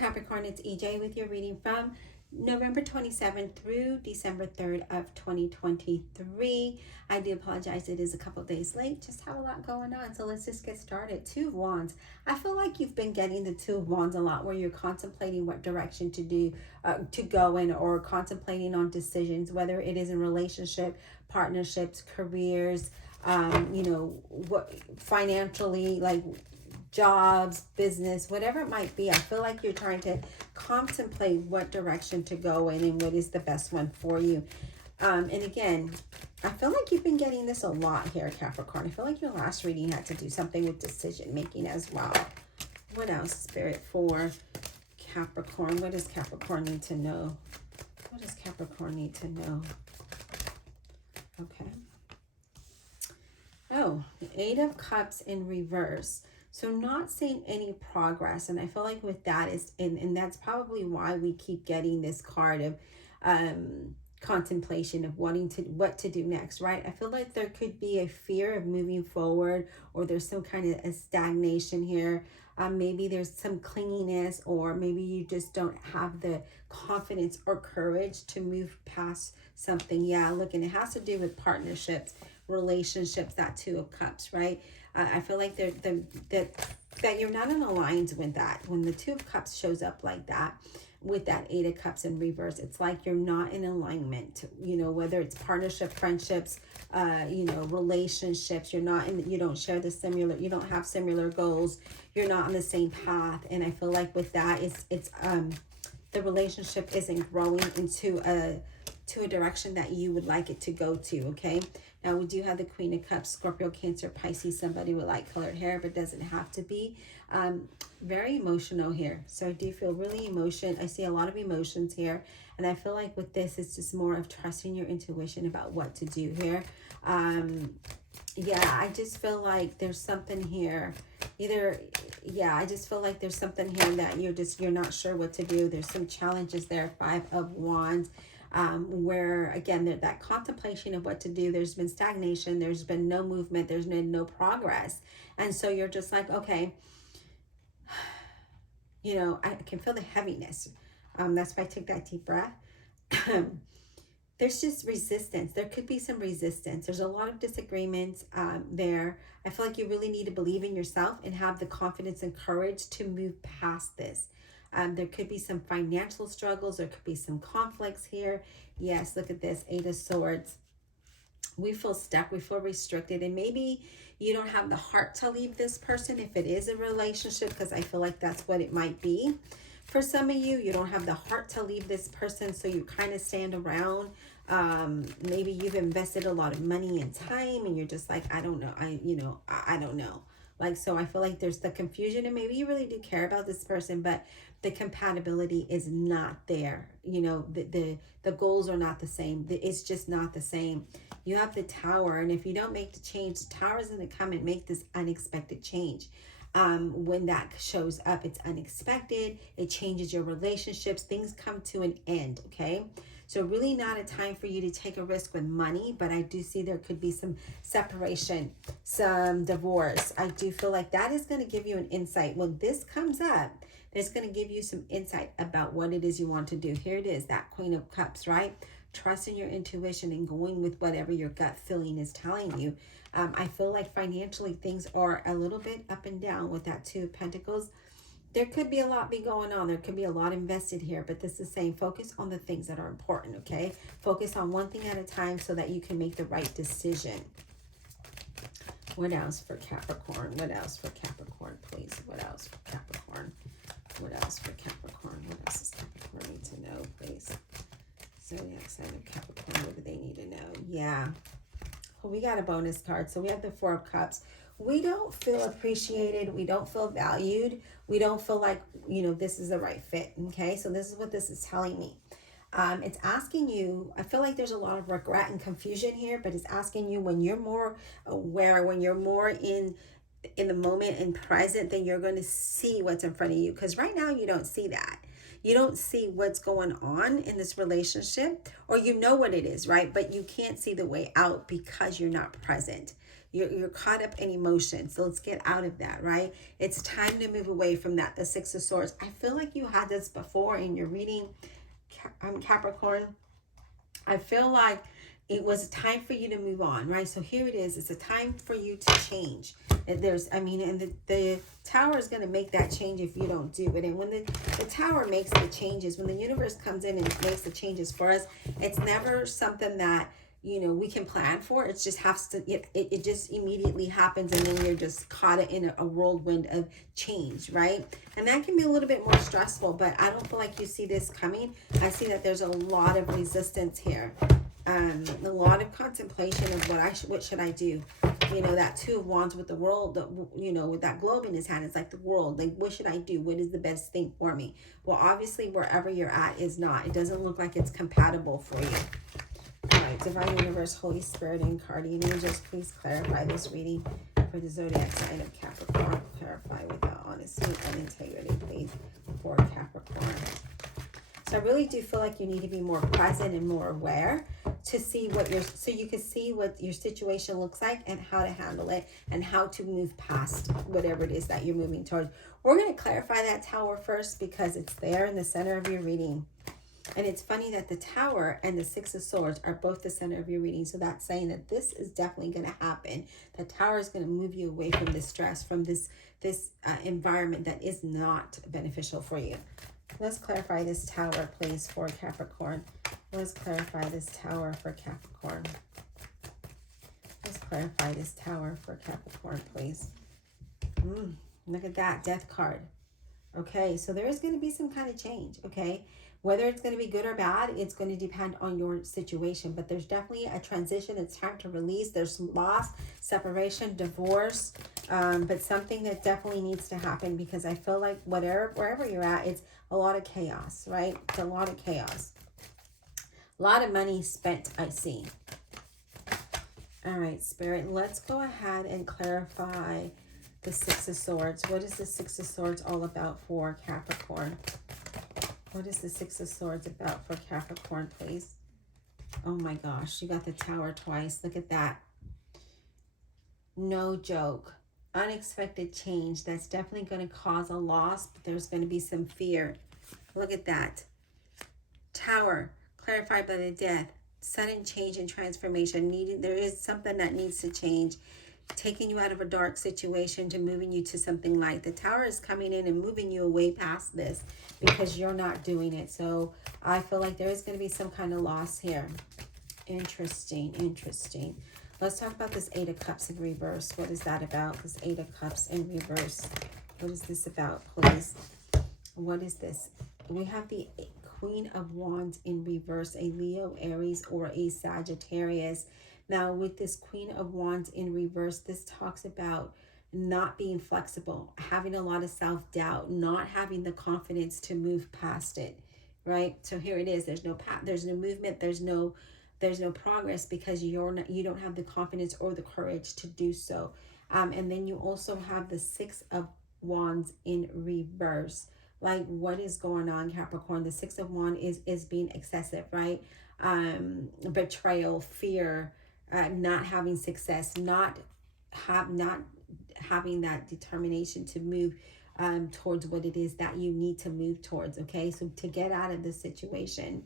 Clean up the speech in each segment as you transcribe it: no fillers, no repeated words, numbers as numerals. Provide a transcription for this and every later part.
Capricorn, it's EJ with your reading from November 27th through December 3rd of 2023. I do apologize, it is a couple days late. Just have a lot going on, so let's just get started. Two of Wands. I feel like you've been getting the Two of Wands a lot, where you're contemplating what direction to do, to go in, or contemplating on decisions, whether it is in relationship, partnerships, careers, what financially, like jobs, business, whatever it might be. I feel like you're trying to contemplate what direction to go in and what is the best one for you. And again, I feel like you've been getting this a lot here, Capricorn. I feel like your last reading had to do something with decision making as well. What else, Spirit, for Capricorn? What does Capricorn need to know? What does Capricorn need to know? Okay. Oh, the Eight of Cups in reverse. So not seeing any progress. And I feel like with that is, and that's probably why we keep getting this card of contemplation of what to do next, right? I feel like there could be a fear of moving forward, or there's some kind of a stagnation here. Maybe there's some clinginess, or maybe you just don't have the confidence or courage to move past something. Yeah, look, and it has to do with partnerships, relationships, that Two of Cups, right? I feel like that you're not in alliance with that. When the Two of Cups shows up like that, with that Eight of Cups in reverse, it's like you're not in alignment, whether it's partnership, friendships, relationships. You don't share you don't have similar goals. You're not on the same path. And I feel like with that, it's the relationship isn't growing into a direction that you would like it to go to, okay? Now, we do have the Queen of Cups, Scorpio, Cancer, Pisces, somebody with light colored hair, but doesn't have to be. Very emotional here. So I do feel really I see a lot of emotions here. And I feel like with this, it's just more of trusting your intuition about what to do here. Yeah, I just feel like there's something here. I just feel like there's something here that you're not sure what to do. There's some challenges there. Five of Wands. Where again, that contemplation of what to do, there's been stagnation, there's been no movement, there's been no progress. And so you're just like, okay, I can feel the heaviness. That's why I take that deep breath. There's just resistance. There could be some resistance. There's a lot of disagreements there. I feel like you really need to believe in yourself and have the confidence and courage to move past this. There could be some financial struggles. There could be some conflicts here. Yes, look at this, Eight of Swords. We feel stuck. We feel restricted. And maybe you don't have the heart to leave this person if it is a relationship, because I feel like that's what it might be. For some of you, you don't have the heart to leave this person, so you kind of stand around. Maybe you've invested a lot of money and time, and you're just like, I don't know. I don't know. Like, so I feel like there's the confusion, and maybe you really do care about this person, but the compatibility is not there. The goals are not the same. It's just not the same. You have the Tower, and if you don't make the change, the Tower is going to come and make this unexpected change. When that shows up, it's unexpected. It changes your relationships. Things come to an end, okay? So really not a time for you to take a risk with money, but I do see there could be some separation, some divorce. I do feel like that is going to give you an insight. When this comes up, there's going to give you some insight about what it is you want to do. Here it is, that Queen of Cups, right? Trusting your intuition and going with whatever your gut feeling is telling you. I feel like financially things are a little bit up and down with that Two of Pentacles. There could be a lot going on. There could be a lot invested here, but this is saying focus on the things that are important, okay? Focus on one thing at a time so that you can make the right decision. What else for Capricorn? What else for Capricorn, please? What else for Capricorn? What else for Capricorn? What else does Capricorn need to know, please? Zodiac sign of Capricorn, what do they need to know? Yeah. Well, we got a bonus card. So we have the Four of Cups. We don't feel appreciated. We don't feel valued. We don't feel like, this is the right fit. Okay. So this is what this is telling me. It's asking you, I feel like there's a lot of regret and confusion here, but it's asking you, when you're more aware, when you're more in the moment and present, then you're going to see what's in front of you. Because right now you don't see that. You don't see what's going on in this relationship, or you know what it is, right? But you can't see the way out because you're not present. You're caught up in emotion. So let's get out of that, right? It's time to move away from that. The Six of Swords. I feel like you had this before in your reading, Capricorn. I feel like it was time for you to move on, right? So here it is. It's a time for you to change. And the tower is going to make that change if you don't do it. And when the tower makes the changes, when the universe comes in and makes the changes for us, it's never something that, we can plan for. It just has to, it just immediately happens, and then you're just caught in a whirlwind of change, right? And that can be a little bit more stressful, but I don't feel like you see this coming. I see that there's a lot of resistance here. A lot of contemplation of what should I do? That Two of Wands with the world, with that globe in his hand, it's like the world. Like, what should I do? What is the best thing for me? Well, obviously, wherever you're at is not. It doesn't look like it's compatible for you. All right, Divine Universe, Holy Spirit, and Guardian Angels, please clarify this reading for the zodiac sign of Capricorn. Clarify without honesty and integrity, please, for Capricorn. So I really do feel like you need to be more present and more aware to see so you can see what your situation looks like and how to handle it and how to move past whatever it is that you're moving towards. We're going to clarify that tower first because it's there in the center of your reading. And it's funny that the tower and the Six of Swords are both the center of your reading. So that's saying that this is definitely going to happen. The tower is going to move you away from this stress, from this environment that is not beneficial for you. Let's clarify this tower, please, for Capricorn. Let's clarify this tower for Capricorn. Let's clarify this tower for Capricorn, please. Look at that death card. Okay, so there is going to be some kind of change, okay? Whether it's going to be good or bad, it's going to depend on your situation. But there's definitely a transition. It's time to release. There's loss, separation, divorce. But something that definitely needs to happen, because I feel like wherever you're at, it's a lot of chaos, right? It's a lot of chaos. A lot of money spent, I see. All right, Spirit, let's go ahead and clarify the Six of Swords. What is the Six of Swords all about for Capricorn? What is the Six of Swords about for Capricorn, please? Oh my gosh, you got the Tower twice. Look at that. No joke. Unexpected change. That's definitely going to cause a loss, but there's going to be some fear. Look at that. Tower, clarified by the death. Sudden change and transformation. There is something that needs to change. Taking you out of a dark situation to moving you to something light. The Tower is coming in and moving you away past this because you're not doing it. So I feel like there is going to be some kind of loss here. Interesting, interesting. Let's talk about this Eight of Cups in reverse. What is that about? This Eight of Cups in reverse. What is this about, please? What is this? We have the Queen of Wands in reverse, a Leo, Aries, or a Sagittarius. Now, with this Queen of Wands in reverse, this talks about not being flexible, having a lot of self-doubt, not having the confidence to move past it, right? So here it is. There's no path, there's no movement, there's no progress because you don't have the confidence or the courage to do so. And then you also have the Six of Wands in reverse. Like, what is going on, Capricorn? The Six of Wands is being excessive, right? Betrayal, fear, not having success, not having that determination to move towards what it is that you need to move towards, okay? So to get out of this situation.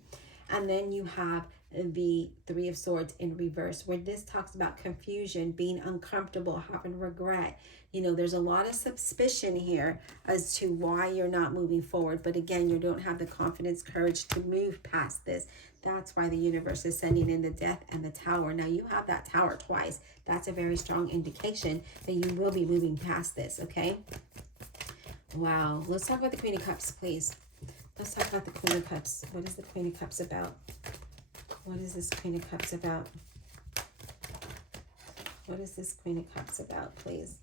And then you have the Three of Swords in reverse, where this talks about confusion, being uncomfortable, having regret. There's a lot of suspicion here as to why you're not moving forward. But again, you don't have the confidence, courage to move past this. That's why the universe is sending in the Death and the Tower. Now, you have that Tower twice. That's a very strong indication that you will be moving past this, okay? Wow. Let's talk about the Queen of Cups, please. Let's talk about the Queen of Cups. What is the Queen of Cups about? What is this Queen of Cups about? What is this Queen of Cups about, please?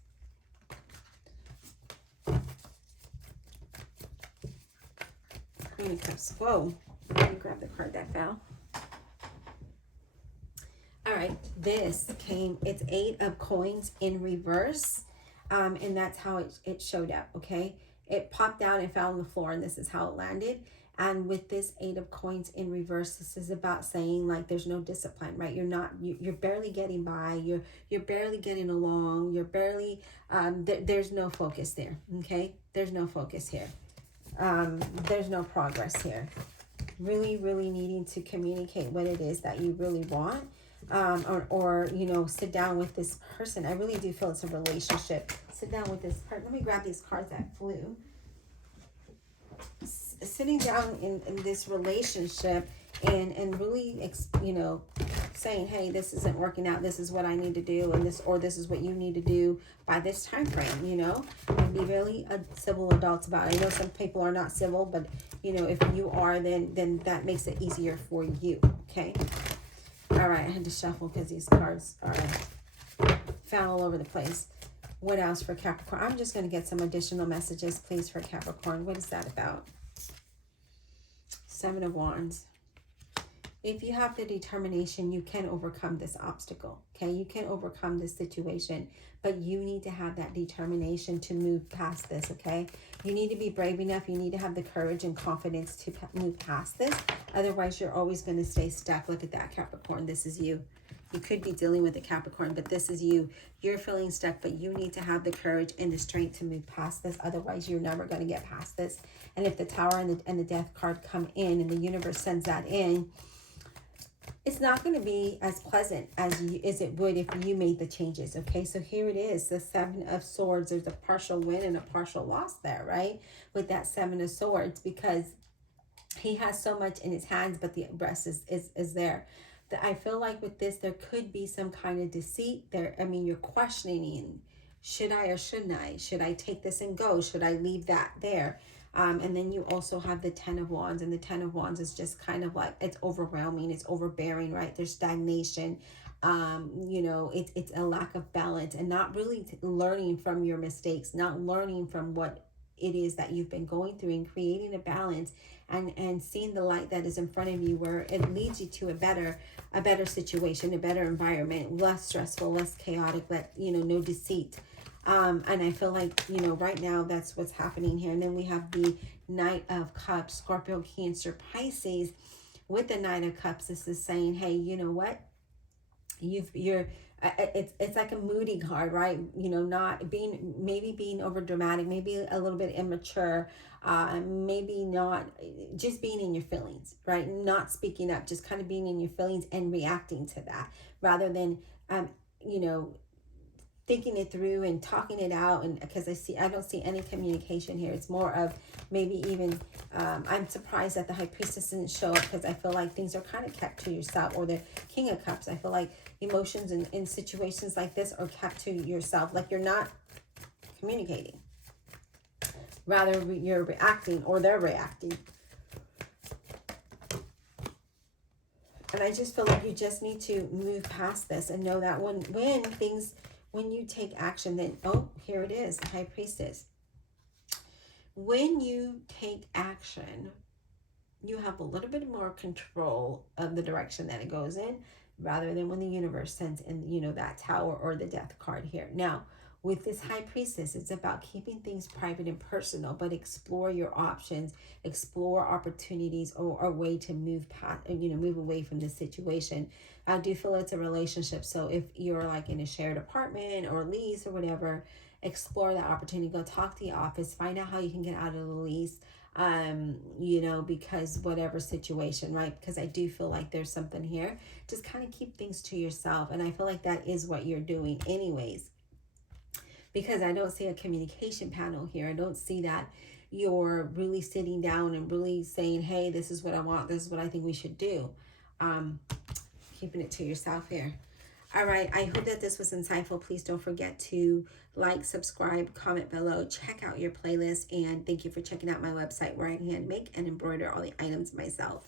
Queen of Cups. Whoa. Let me grab the card that fell. All right. It's Eight of Coins in reverse. And that's how it showed up, okay? it popped down and fell on the floor, and this is how it landed. And with this 8 of coins in reverse, this is about saying like there's no discipline, right? You're barely getting by. You're barely getting along. You're barely there's no focus there. Okay, there's no focus here. There's no progress here. Really, really needing to communicate what it is that you really want, or you know, sit down with this person. I really do feel it's a relationship. Sit down with this person. Let me grab these cards that flew. Sitting down in this relationship and really, you know, saying, hey, this isn't working out, this is what I need to do, and this is what you need to do by this time frame, you know, and be really civil adults about it. I know some people are not civil, but you know, if you are, then that makes it easier for you. Okay, all right, I had to shuffle because these cards are found all over the place. What else for Capricorn? I'm just going to get some additional messages, please, for Capricorn. What is that about? 7 of Wands. If you have the determination, you can overcome this obstacle. Okay, you can overcome this situation, but you need to have that determination to move past this. Okay, you need to be brave enough. You need to have the courage and confidence to move past this. Otherwise, you're always going to stay stuck. Look at that, Capricorn. This is you. You could be dealing with a Capricorn, but this is you. You're feeling stuck, but you need to have the courage and the strength to move past this. Otherwise, you're never going to get past this. And if the Tower and the Death card come in and the universe sends that in, it's not going to be as pleasant as it would if you made the changes. Okay, so here it is, the 7 of Swords. There's a partial win and a partial loss there, right? With that 7 of Swords, because he has so much in his hands, but the rest is there. I feel like with this, there could be some kind of deceit there. I mean, you're questioning, should I or shouldn't I? Should I take this and go? Should I leave that there? And then you also have the 10 of Wands, and the 10 of Wands is just kind of like, it's overwhelming, it's overbearing, right? There's stagnation. You know, it's a lack of balance and not really learning from your mistakes, not learning from what it is that you've been going through, and creating a balance and seeing the light that is in front of you, where it leads you to a better situation, a better environment, less stressful, less chaotic, but you know, no deceit. And I feel like, you know, right now that's what's happening here. And then we have the Knight of Cups, Scorpio, Cancer, Pisces. With the Knight of Cups, this is saying, hey, you know what? It's like a moody card, right? You know, maybe being over dramatic, maybe a little bit immature, maybe not, just being in your feelings, right? Not speaking up, just kind of being in your feelings and reacting to that, rather than, you know, thinking it through and talking it out. And because I don't see any communication here. It's more of maybe even, I'm surprised that the High Priestess didn't show up, because I feel like things are kind of kept to yourself. Or the King of Cups, I feel like emotions in situations like this are kept to yourself. Like you're not communicating. Rather, you're reacting, or they're reacting. And I just feel like you just need to move past this and know that when you take action, then, oh, here it is, the High Priestess. When you take action, you have a little bit more control of the direction that it goes in, rather than when the universe sends in, you know, that Tower or the Death card here. Now, with this High Priestess, it's about keeping things private and personal, but explore your options, explore opportunities, or a way to move past, you know, move away from this situation. I do feel it's a relationship. So if you're like in a shared apartment or lease or whatever, explore that opportunity. Go talk to the office, find out how you can get out of the lease, you know, because whatever situation, right? Because I do feel like there's something here. Just kind of keep things to yourself. And I feel like that is what you're doing anyways, because I don't see a communication panel here. I don't see that you're really sitting down and really saying, hey, this is what I want. This is what I think we should do. Keeping it to yourself here. All right. I hope that this was insightful. Please don't forget to like, subscribe, comment below, check out your playlist. And thank you for checking out my website, where I hand make and embroider all the items myself.